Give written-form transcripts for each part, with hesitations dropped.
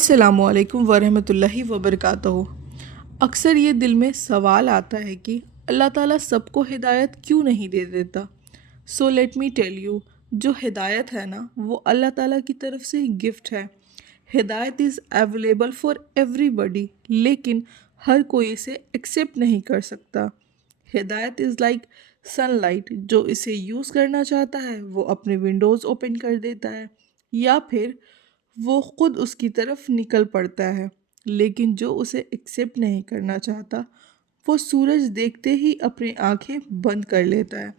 अस्सलामु अलैकुम वरहमतुल्लाहि वबरकातुहू। अक्सर ये दिल में सवाल आता है कि अल्लाह ताला सबको हिदायत क्यों नहीं दे देता। So let me tell you, जो हिदायत है ना वो अल्लाह ताला की तरफ से गिफ्ट है। हिदायत इज़ अवेलेबल फॉर एवरीबडी, लेकिन हर कोई इसे एक्सेप्ट नहीं कर सकता। हिदायत इज़ लाइक सनलाइट, जो इसे यूज़ करना चाहता है वो अपने विंडोज़ ओपन कर देता है या फिर वो खुद उसकी तरफ निकल पड़ता है। लेकिन जो उसे एक्सेप्ट नहीं करना चाहता वो सूरज देखते ही अपनी आंखें बंद कर लेता है।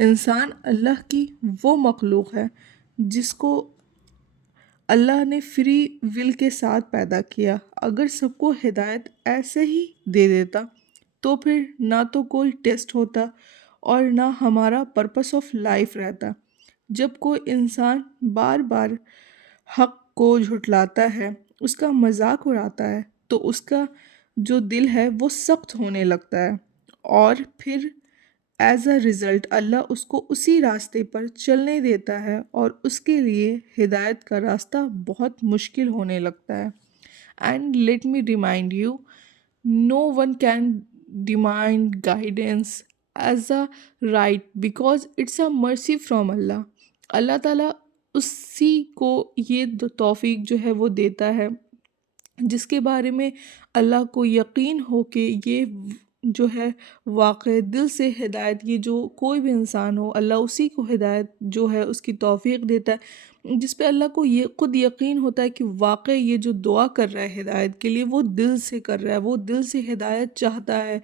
इंसान अल्लाह की वो मखलूक है जिसको अल्लाह ने फ्री विल के साथ पैदा किया। अगर सबको हिदायत ऐसे ही दे देता तो फिर ना तो कोई टेस्ट होता और ना हमारा पर्पस ऑफ लाइफ रहता। जब कोई इंसान बार बार हक को झुठलाता है, उसका मजाक उड़ाता है, तो उसका जो दिल है वो सख्त होने लगता है और फिर एज अ रिज़ल्ट अल्लाह उसको उसी रास्ते पर चलने देता है और उसके लिए हिदायत का रास्ता बहुत मुश्किल होने लगता है। And let me remind you, no one can demand guidance as a right because it's a mercy from Allah. अल्लाह ताला उसी को ये तौफीक जो है वो देता है जिसके बारे में अल्लाह को यकीन हो कि ये जो है वाक़ई दिल से हिदायत, ये जो कोई भी इंसान हो अल्लाह उसी को हिदायत जो है उसकी तौफीक देता है जिस पे अल्लाह को ये खुद यकीन होता है कि वाक़ई ये जो दुआ कर रहा है हिदायत के लिए वो दिल से कर रहा है, वो दिल से हिदायत चाहता है,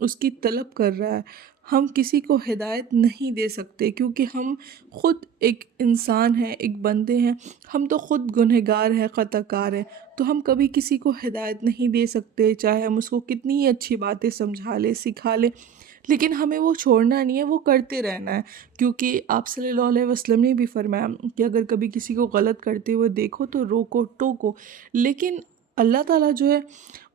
उसकी तलब कर रहा है। हम किसी को हिदायत नहीं दे सकते क्योंकि हम ख़ुद एक इंसान हैं, एक बंदे हैं, हम तो ख़ुद गुनहगार हैं, ख़ताकार हैं। तो हम कभी किसी को हिदायत नहीं दे सकते, चाहे हम उसको कितनी ही अच्छी बातें समझा लें, सिखा लें, लेकिन हमें वो छोड़ना नहीं है, वो करते रहना है। क्योंकि आप सल्लल्लाहु अलैहि वसल्लम ने भी फरमाया कि अगर कभी किसी को गलत करते हुए देखो तो रोको, टोको। लेकिन अल्लाह ताला जो है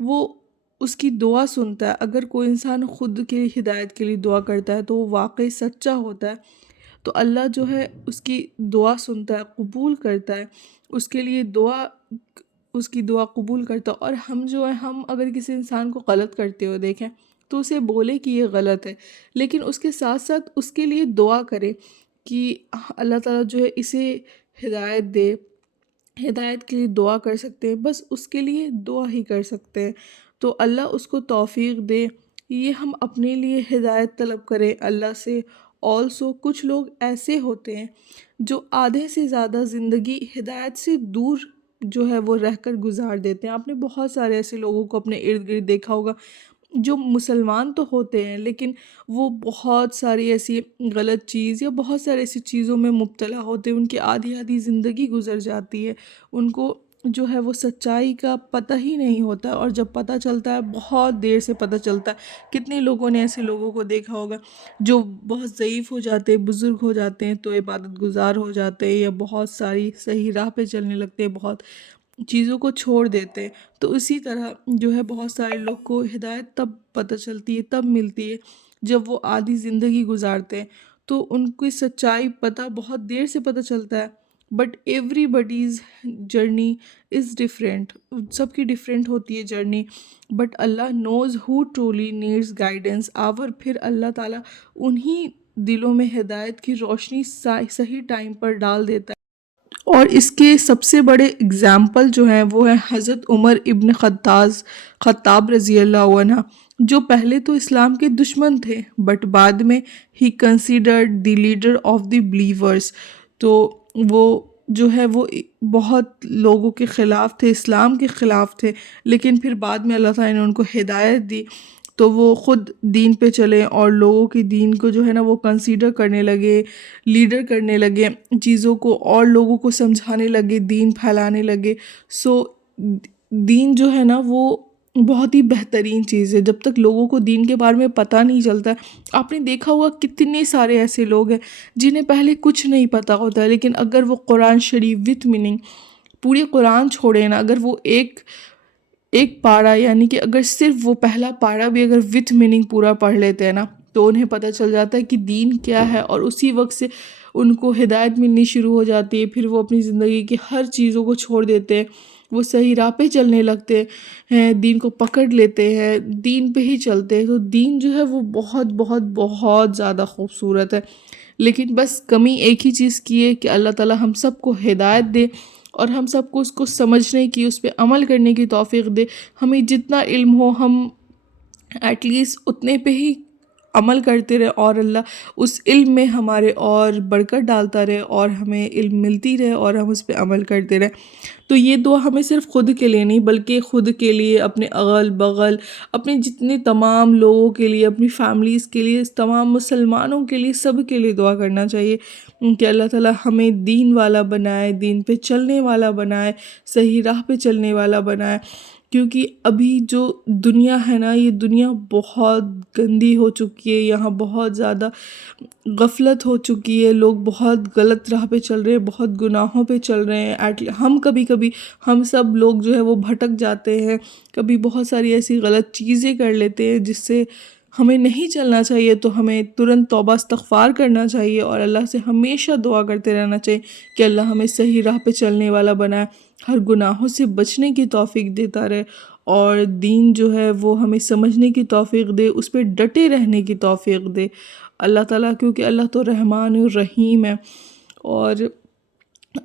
वो उसकी दुआ सुनता है। अगर कोई इंसान ख़ुद के हिदायत के लिए दुआ करता है तो वो वाकई सच्चा होता है, तो अल्लाह जो है उसकी दुआ सुनता है, कबूल करता है, उसके लिए उसकी दुआ कबूल करता है। और हम जो है, हम अगर किसी इंसान को गलत करते हुए देखें तो उसे बोले कि ये गलत है, लेकिन उसके साथ साथ उसके लिए दुआ करें कि अल्लाह ताला जो है इसे हिदायत दे। हिदायत के लिए दुआ कर सकते हैं, बस उसके लिए दुआ ही कर सकते हैं। तो अल्लाह उसको तौफीक दे, ये हम अपने लिए हिदायत तलब करें अल्लाह से। ऑल्सो कुछ लोग ऐसे होते हैं जो आधे से ज़्यादा ज़िंदगी हिदायत से दूर जो है वो रहकर गुजार देते हैं। आपने बहुत सारे ऐसे लोगों को अपने इर्द गिर्द देखा होगा जो मुसलमान तो होते हैं लेकिन वो बहुत सारी ऐसी गलत चीज़ या बहुत सारी ऐसी चीज़ों में मुब्तला होते हैं, उनकी आधी आधी ज़िंदगी गुजर जाती है, उनको जो है वो सच्चाई का पता ही नहीं होता। और जब पता चलता है बहुत देर से पता चलता है। कितने लोगों ने ऐसे लोगों को देखा होगा जो बहुत ज़ईफ़ हो जाते हैं, बुज़ुर्ग हो जाते हैं तो इबादत गुजार हो जाते हैं या बहुत सारी सही राह पे चलने लगते हैं, बहुत चीज़ों को छोड़ देते हैं। तो इसी तरह जो है बहुत सारे लोग को हिदायत तब पता चलती है, तब मिलती है जब वो आधी ज़िंदगी गुजारते हैं, तो उनकी सच्चाई पता बहुत देर से पता चलता है। But everybody's journey is different, सबकी डिफरेंट होती है journey. But Allah knows who truly needs guidance our, फिर अल्लाह ताला उन्हीं दिलों में हिदायत की रोशनी सही टाइम पर डाल देता है। और इसके सबसे बड़े एग्ज़ाम्पल जो हैं वो हैं हज़रत उमर इब्न ख़त्ताब रज़ी अल्लाह अन्हु, जो पहले तो इस्लाम के दुश्मन थे बट बाद में he considered the leader of the believers. तो वो जो है वो बहुत लोगों के ख़िलाफ़ थे, इस्लाम के ख़िलाफ़ थे, लेकिन फिर बाद में अल्लाह ताला ने उनको हिदायत दी तो वो ख़ुद दीन पे चले और लोगों की दीन को जो है ना वो कंसीडर करने लगे, लीडर करने लगे चीज़ों को और लोगों को समझाने लगे, दीन फैलाने लगे। सो दीन जो है ना वो बहुत ही बेहतरीन चीज़ है। जब तक लोगों को दीन के बारे में पता नहीं चलता, आपने देखा होगा कितने सारे ऐसे लोग हैं जिन्हें पहले कुछ नहीं पता होता है, लेकिन अगर वो कुरान शरीफ विथ मीनिंग पूरी कुरान छोड़े ना, अगर वो एक पारा यानी कि अगर सिर्फ वो पहला पारा भी अगर विथ मीनिंग पूरा पढ़ लेते हैं ना, तो उन्हें पता चल जाता है कि दीन क्या है और उसी वक्त से उनको हिदायत मिलनी शुरू हो जाती है। फिर वो अपनी ज़िंदगी की हर चीज़ों को छोड़ देते हैं وہ صحیح راہ پہ چلنے لگتے ہیں، دین کو پکڑ لیتے ہیں، دین پہ ہی چلتے ہیں، تو دین جو ہے وہ بہت بہت بہت زیادہ خوبصورت ہے۔ لیکن بس کمی ایک ہی چیز کی ہے کہ اللہ تعالیٰ ہم سب کو ہدایت دے اور ہم سب کو اس کو سمجھنے کی، اس پہ عمل کرنے کی توفیق دے۔ ہمیں جتنا علم ہو ہم ایٹ لیسٹ اتنے پہ ہی عمل کرتے رہے، اور اللہ اس علم میں ہمارے اور برکت ڈالتا رہے، اور ہمیں علم ملتی رہے اور ہم اس پہ عمل کرتے رہے۔ تو یہ دعا ہمیں صرف خود کے لیے نہیں بلکہ خود کے لیے، اپنے اغل بغل، اپنے جتنے تمام لوگوں کے لیے، اپنی فیملیز کے لیے، تمام مسلمانوں کے لیے، سب کے لیے دعا کرنا چاہیے کہ اللہ تعالیٰ ہمیں دین والا بنائے، دین پہ چلنے والا بنائے، صحیح راہ پہ چلنے والا بنائے۔ کیونکہ ابھی جو دنیا ہے نا، یہ دنیا بہت گندی ہو چکی ہے، یہاں بہت زیادہ غفلت ہو چکی ہے، لوگ بہت غلط راہ پہ چل رہے ہیں، بہت گناہوں پہ چل رہے ہیں۔ ہم کبھی ہم سب لوگ جو ہے وہ بھٹک جاتے ہیں، کبھی بہت ساری ایسی غلط چیزیں کر لیتے ہیں جس سے ہمیں نہیں چلنا چاہیے۔ تو ہمیں ترنت توبہ استغفار کرنا چاہیے اور اللہ سے ہمیشہ دعا کرتے رہنا چاہیے کہ اللہ ہمیں صحیح راہ پہ چلنے والا بنائے، ہر گناہوں سے بچنے کی توفیق دیتا رہے، اور دین جو ہے وہ ہمیں سمجھنے کی توفیق دے، اس پہ ڈٹے رہنے کی توفیق دے اللہ تعالیٰ، کیونکہ اللہ تو رحمان الرحیم ہے۔ اور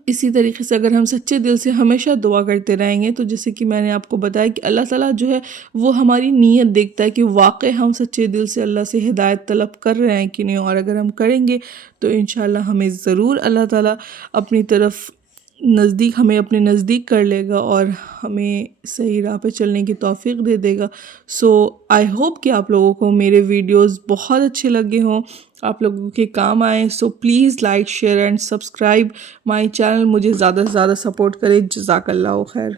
اسی طریقے سے اگر ہم سچے دل سے ہمیشہ دعا کرتے رہیں گے تو جیسے کہ میں نے آپ کو بتایا کہ اللہ تعالیٰ جو ہے وہ ہماری نیت دیکھتا ہے کہ واقع ہم سچے دل سے اللہ سے ہدایت طلب کر رہے ہیں کہ نہیں، اور اگر ہم کریں گے تو انشاءاللہ ہمیں ضرور اللہ تعالیٰ اپنی طرف ہمیں اپنے نزدیک کر لے گا اور ہمیں صحیح راہ پہ چلنے کی توفیق دے دے گا۔ سو آئی ہوپ کہ آپ لوگوں کو میرے ویڈیوز بہت اچھے لگے ہوں، آپ لوگوں کے کام آئیں۔ So please like, share and subscribe my channel, مجھے زیادہ سے زیادہ سپورٹ کرے۔ جزاک اللہ خیر۔